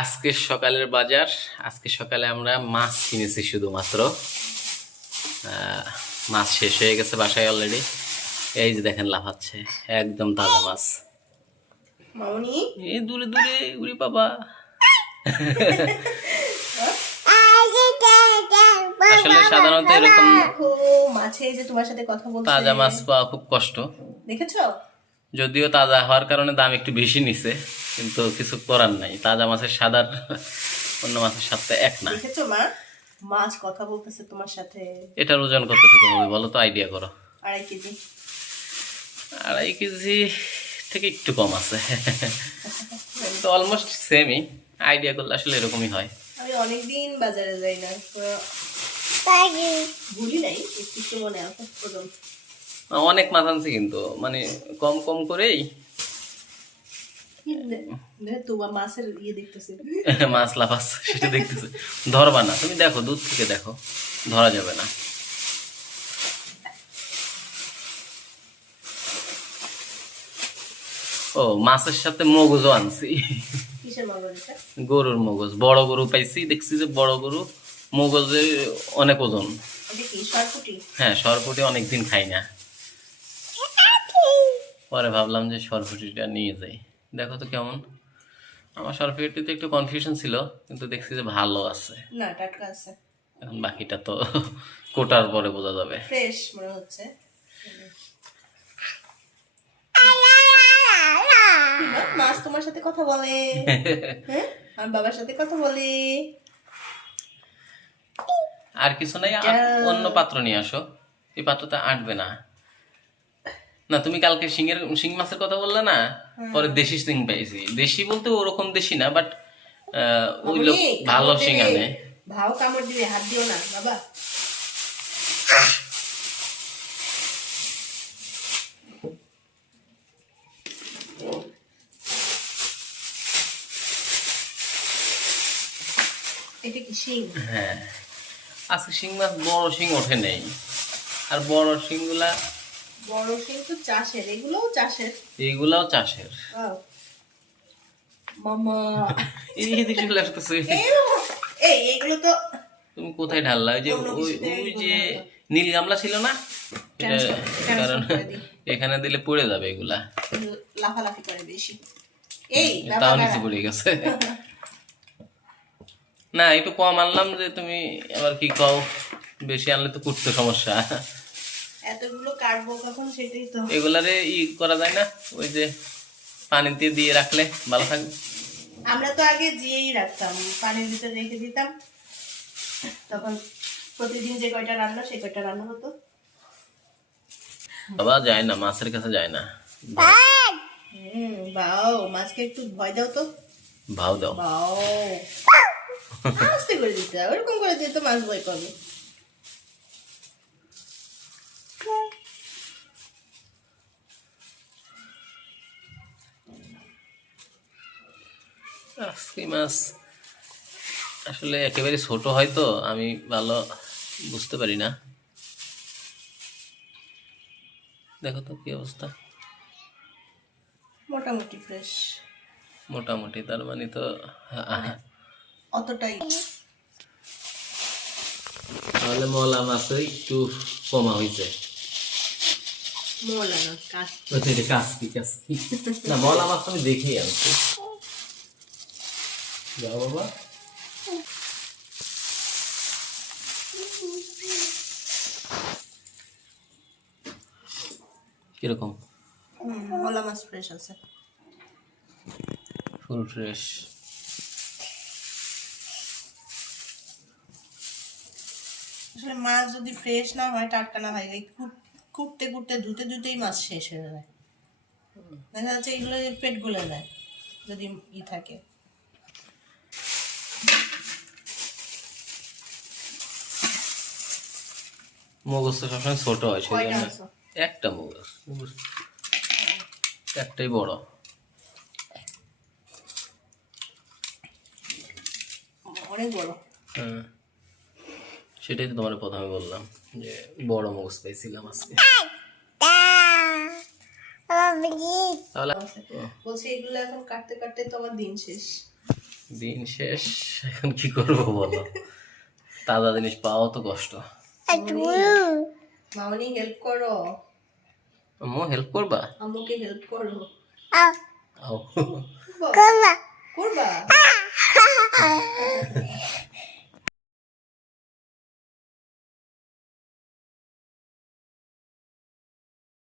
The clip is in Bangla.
আজকে সকালের বাজার। আজকে সকালে আমরা মাছ কিনেছি শুধুমাত্র। মাছ শেষ হয়ে গেছে বাসায় অলরেডি। এই যে দেখেন লাফাচ্ছে, একদম তাজা মাছ। মামনি এই দূরে দূরে উড়ি বাবা। আসলে সাধারণত এরকম মাছে যে তোমার সাথে কথা বলছে, তাজা মাছ পাওয়া খুব কষ্ট। দেখেছো? যদিও তাজা হওয়ার কারণে দাম একটু বেশি নিছে, কিন্তু কিছু করার নাই। তাজা মাছের স্বাদ আর অন্য মাছের স্বাদটা এক না। দেখেছো মা, মাছ কথা বলতেছে তোমার সাথে। এটার ওজন কতটুকু হবে বলো তো, আইডিয়া করো। 2.5 কেজি। 2.5 কেজি থেকে একটু কম আছে, তো অলমোস্ট সেমই। আইডিয়া করলে আসলে এরকমই হয়। আমি অনেকদিন বাজারে যাই না, ভুলি নাই, একটু একটু মনে আছে ওজন। অনেক মাছ আনছি কিন্তু মানে কম কম করেই। তোমার মাছের দেখতেছে, মাছ লাফাচ্ছে সেটা দেখতেছে। ধরবা না তুমি, দেখো দূর থেকে দেখো, ধরা যাবে না। ও মাছের সাথে মগজও আনছি। কিসের মগজ এটা? গরুর মগজ, বড় গরু পাইছি, দেখছি যে বড় গরু, মগজের অনেক ওজন। এটা কি সরপুটি? হ্যাঁ, সরপুটি অনেকদিন খাই না, পরে ভাবলাম যে সরপুটিটা নিয়ে যাই। দেখো তো কেমন। আমার সরপুটিতে একটু কনফিউশন ছিল, কিন্তু দেখছি যে ভালো আছে। না, টাটকা আছে। এখন বাকিটা তো কোটার পরে বোঝা যাবে। ফ্রেশ মনে হচ্ছে। মাছ তোমার সাথে কথা বলে, হ্যাঁ, আমার বাবার সাথে কথা বলে। আর কিছু নাই, অন্য পাত্র নিয়ে আসো। এই পাত্রটা আটবে না। না, তুমি কালকে শিং মাছের কথা বললে না, পরে দেশি শিং পাইছি। দেশি বলতে ওরকম দেশি না, বাট ওই লোক ভালো শিং আনে। ভাও কামড় দিবে, হাত দিও না বাবা। এটা কি শিং? হ্যাঁ, আজকে শিং মাছ বড় শিং ওঠে নেই। আর বড় শিংগুলা, বড় শিং তো চাষের, এগুলোও চাষের। এইগুলাও চাষের। মামা এই দিকে চলে আসতেছে। এই এগুলো তো তুমি কোথায় ঢাললা? ওই যে ওই যে নীল গামলা ছিল না, কারণ এখানে দিলে পড়ে যাবে এগুলা। লাফালাফি করে বেশি। এই তাও নিচে পড়ে গেছে। না, একটু কম আনলাম যে তুমি আবার কি কও, বেশি আনলে তো কুটতে সমস্যা। এতগুলো কাটবো কখন, সেটাই তো। এগুলারে করা যায় না, ওই যে পানিতে দিয়ে রাখলে ভালো থাকবে। আমরা তো আগে জিয়েই রাখতাম, পানির ভিতরে রেখে দিতাম, তখন প্রতিদিন যে কয়টা রান্না সেই কয়টা রান্না হতো। বাবা যায় না, মাছের কাছে যায় না। বাও, মাছকে একটু ভয় দাও তো। ভাও দাও। বাও, আস্তে করে দিতে হবে, ওরকম করে দিতে মাছ ভয় করবে। আজকে মাছ আসলে একেবারে ছোট হয় তো, আমি ভালো বুঝতে পারি না। দেখো তো কি অবস্থা। মোটামুটি ফ্রেশ। মোটামুটি তার মানে তো অতটাই। তাহলে মলা মাছও একটু কমা হয়েছে। মোলা না, কাজ। কাসকি কাসকি না, মলা মাছ আমি দেখেই আনছি। যাও বাবা। কিরকম? মোলা মাছ ফ্রেশ আছে, ফুল ফ্রেশ। আসলে মাছ যদি ফ্রেশ না হয়, টাটকা না হয়, এই কুটতে কুটতে ধুতে ধুতেই মাছ শেষ হয়ে যায়। দেখা যাচ্ছে এগুলো পেট গলে যায় যদি থাকে। মগজ তো সবসময় ছোট হয়, সেই কয়টা জন্য আনছো? একটা মগজ, একটাই বড়। অনেক বড়। হ্যাঁ, সেটাই তো তোমার প্রথমে বললাম যে বড় মগজ পাইছিলাম আজকে। তাহলে বলছি এগুলো এখন কাটতে কাটতে তো আমার দিন শেষ। দিন শেষ, এখন কি করবো বলো, তাজা জিনিস পাওয়া তো কষ্ট। মামনি হেল্প করো, আম্মু হেল্প করবা? আম্মুকে হেল্প করো। আও। করবা